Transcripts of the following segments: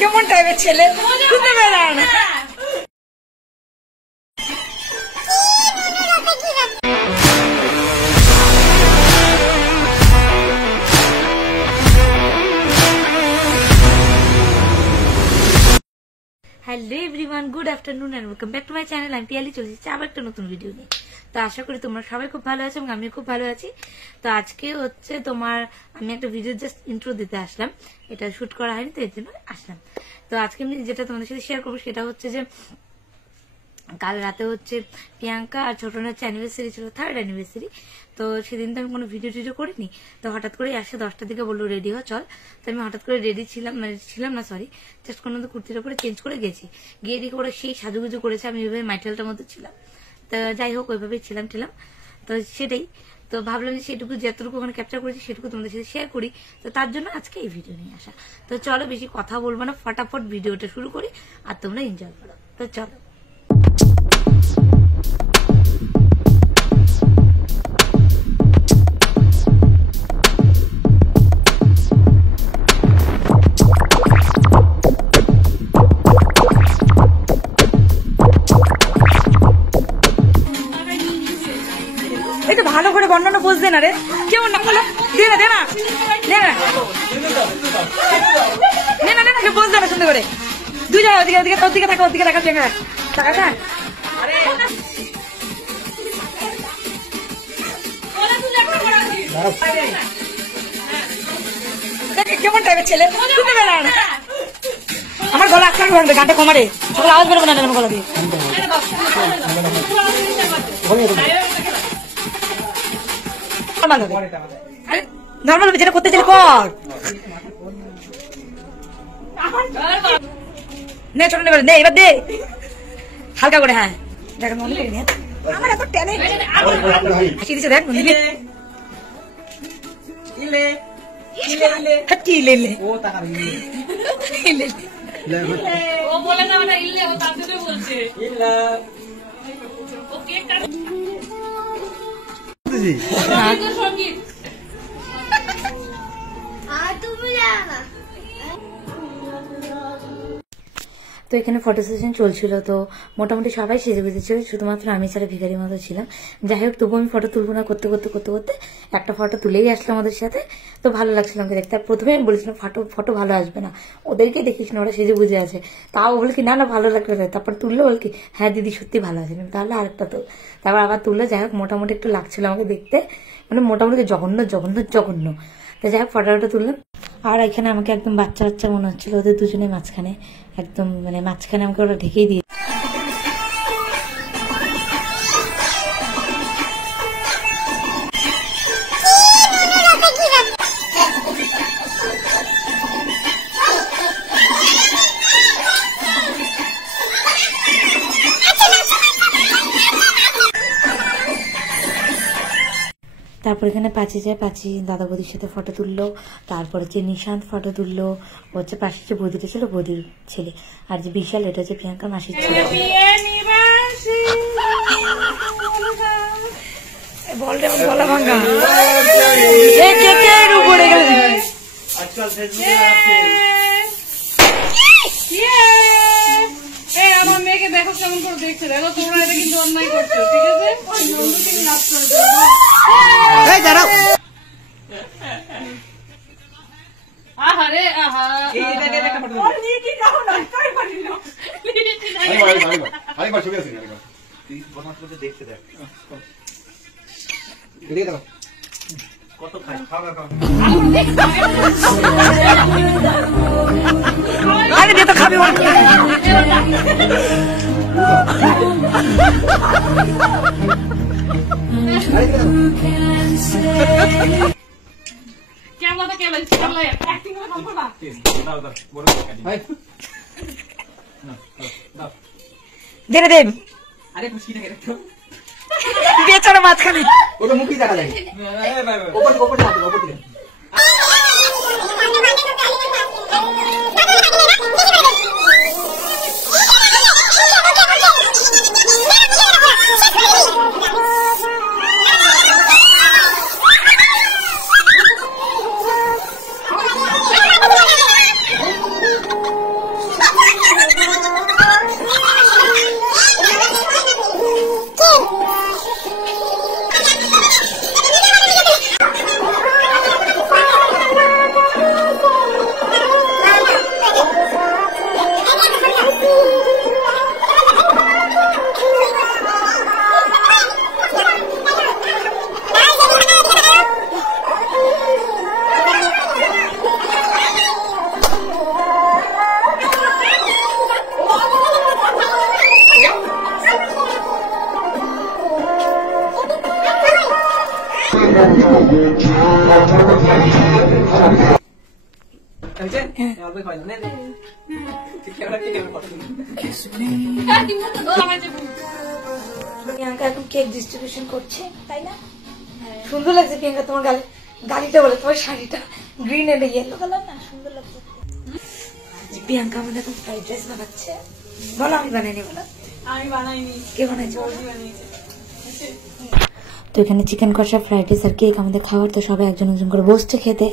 কেমন টাইপের ছেলে বুঝতে পেরেন না। Hello everyone, good afternoon and welcome back to my channel. আমি পিয়ালি চলে এসেছি আবার একটা নতুন ভিডিও নিয়ে। তো আশা করি তোমরা সবাই খুব ভালো আছো এবং আমিও খুব ভালো আছি। তো আজকে হচ্ছে আমি একটা ভিডিও জাস্ট ইন্ট্রো দিতে আসলাম, এটা শুট করা হয়নি তো এর জন্য আসলাম। তো আজকে আমি যেটা তোমাদের সাথে শেয়ার করবো সেটা হচ্ছে যে কাল রাতে হচ্ছে প্রিয়াঙ্কা আর ছোটনের হচ্ছে অ্যানিভার্সারি ছিল, 3rd অ্যানিভার্সারি। তো সেদিন তো আমি কোনো ভিডিও করিনি। তো হঠাৎ করে আসে 10টার দিকে বললো রেডি হ চল। তো আমি হঠাৎ করে রেডি ছিলাম না সরি, জাস্ট কোনো কুর্তির উপরে চেঞ্জ করে গেছি, গিয়ে এদিকে ওরা সেই সাজুগুজু করেছে, আমি ওইভাবে মাইটেলটার মধ্যে ছিলাম। তো যাই হোক ওইভাবেই ছিলাম। তো সেটাই, তো ভাবলাম যে সেটুকু যতটুকু ওখানে ক্যাপচার করেছি সেটুকু তোমাদের সাথে শেয়ার করি। তো তার জন্য আজকে এই ভিডিও নিয়ে আসা। তো চলো বেশি কথা বলবো না, ফটাফট ভিডিওটা শুরু করি আর তোমরা এনজয় করো। তো চলো। একটু ভালো করে বর্ণনা বুঝবে না রে, কেমন না বলো, দে না বুঝতে না সুন্দর করে। দুই জায়গায় ওদিকে তোর দিকে থাকা, ওদিকে থাকা টাকাটা কেমন টাইপের ছেলে বুঝতে পেরেন না। আমার গলা আটকানো ভাঙবে, গানটা কমারে সকাল আওয়াজ বেরোবে না আমার গলা দিয়ে। নর্মাল হবে, যেটা করতে চাইলে কর। নে ছোট নেবে, নে এবার দে হালকা করে। হ্যাঁ দেখ মনে করি না আমার এত ট্যালেন্ট হাসি দিচ্ছে, দেখ ইলে ইলে ইলে হাতি ইলে ইলে ও টাকা ইলে ইলে ও বলে না না ইলে, ও তার জন্য বলছে ইলা ও কেক কাট দিদি সঙ্গীত আর তুমি জানা। তো এখানে ফটো সেশন চলছিল, তো মোটামুটি সবাই সেজে গুজেছিল, শুধুমাত্র আমি ছাড়া ভিখারির মতো ছিলাম। যাই হোক তবু আমি ফটো তুলবো না করতে একটা ফটো তুলেই আসলাম ওদের সাথে। তো ভালো লাগছিল আমাকে দেখতে। আর প্রথমে আমি বলেছিলাম ফটো ভালো আসবে না, ওদেরকে দেখিস না ওরা সেজে বুঝে আছে। তাও বলে কি না ভালো লাগবে না। তারপর তুললো বল কি হ্যাঁ দিদি সত্যি ভালো আছে, তাহলে আরেকটা তো তারপর আবার তুললো। যাই হোক মোটামুটি একটু লাগছিল আমাকে দেখতে, মানে মোটামুটি জঘন্য। তো যাই হোক ফটোটা তুললাম। আর এখানে আমাকে একদম বাচ্চা মনে হচ্ছিল, ওদের দুজনের মাঝখানে একদম মানে মাঝখানে আমাকে ওরা ঢেকেই দিয়ে। তারপর এখানে পাচি দাদা বৌদির সাথে ফটো তুললো। তারপর হচ্ছে নিশান্ত ফটো তুললো, হচ্ছে পাশে যে বৌদিটা ছিল বৌদির ছেলে, আর যে বিশাল এটা হচ্ছে প্রিয়াঙ্কার মাসির ছেলে। গলা ভাঙা আমার মেয়েকে দেখো কেমন করে দেখছে, দেখো তোমরা এটা কিন্তু অন্যায় করছো, ঠিক আছে। কত খাই খাওয়া আরে দে তো খাবে দে দে আরে খুশি থাকে বেচারা মাঝখানে ওটা মুখই দেখা যায় ওপর থেকে প্রিয়াঙ্কা এখন কেক ডিস্ট্রিবিউশন করছে, তাই না? সুন্দর লাগছে প্রিয়াঙ্কা তোমার গালিটা বলে, তোমার শাড়িটা গ্রিন এন্ড ইয়েলো কালার না, সুন্দর লাগছে। প্রিয়াঙ্কা আমাদের এখন ফ্রাইড রাইস বানাচ্ছে। বলো আমি বানাইনি, বলো। আমি বানাইনি, কে বানাইছে? বানিয়েছে। তো এখানে চিকেন কষা, ফ্রাইড রাইস আর কেক আমাদের খাবার, তো সবাই একজন একজন করে বসছে খেতে।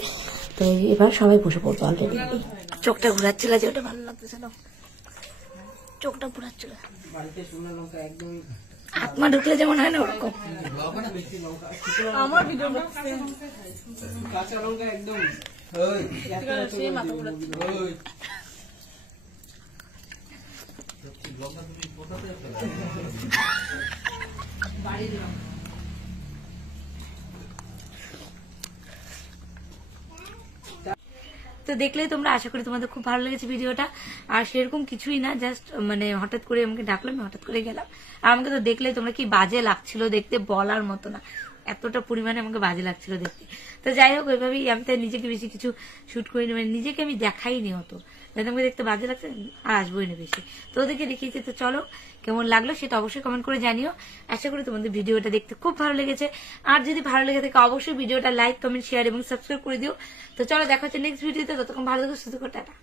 তো এবার সবাই বসে পড়তো অলরেডি। চোখটা ঘুরাচ্ছিল যে, ওটা ভালো লাগতেছিল, চোখটা ঘুরাচ্ছিল। আত্মা ঢুকলে যেমন হয় না ওরকম। আমার ভিডিও কাঁচা লঙ্কা একদম সেই মাথা ঘুরাচ্ছে। তো দেখলেই তোমরা, আশা করি তোমাদের খুব ভালো লেগেছে ভিডিওটা। আর সেরকম কিছুই না, জাস্ট মানে হঠাৎ করে আমাকে ডাকলো, আমি হঠাৎ করে গেলাম। আর আমাকে তো দেখলেই তোমরা কি বাজে লাগছিল দেখতে, বলার মতো না, এতটা পরিমাণে আমাকে বাজে লাগছিল দেখতে। তো যাই হোক, ওইভাবেই আমি তাই নিজেকে বেশি কিছু শুট করিনি, মানে নিজেকে আমি দেখাইনি হতো, যাতে আমাকে দেখতে বাজে লাগছে আর আসবোই না বেশি। তো ওদেরকে দেখিয়েছি। তো চলো, কেমন লাগলো সেটা অবশ্যই কমেন্ট করে জানিও। আশা করি তোমাদের ভিডিওটা দেখতে খুব ভালো লেগেছে। আর যদি ভালো লেগে থাকে অবশ্যই ভিডিওটা লাইক, কমেন্ট, শেয়ার এবং সাবস্ক্রাইব করে দিও। তো চলো, দেখা হচ্ছে নেক্সট ভিডিওতে। ততক্ষণ ভালো থেকো, সুস্থ থেকো, টাটা।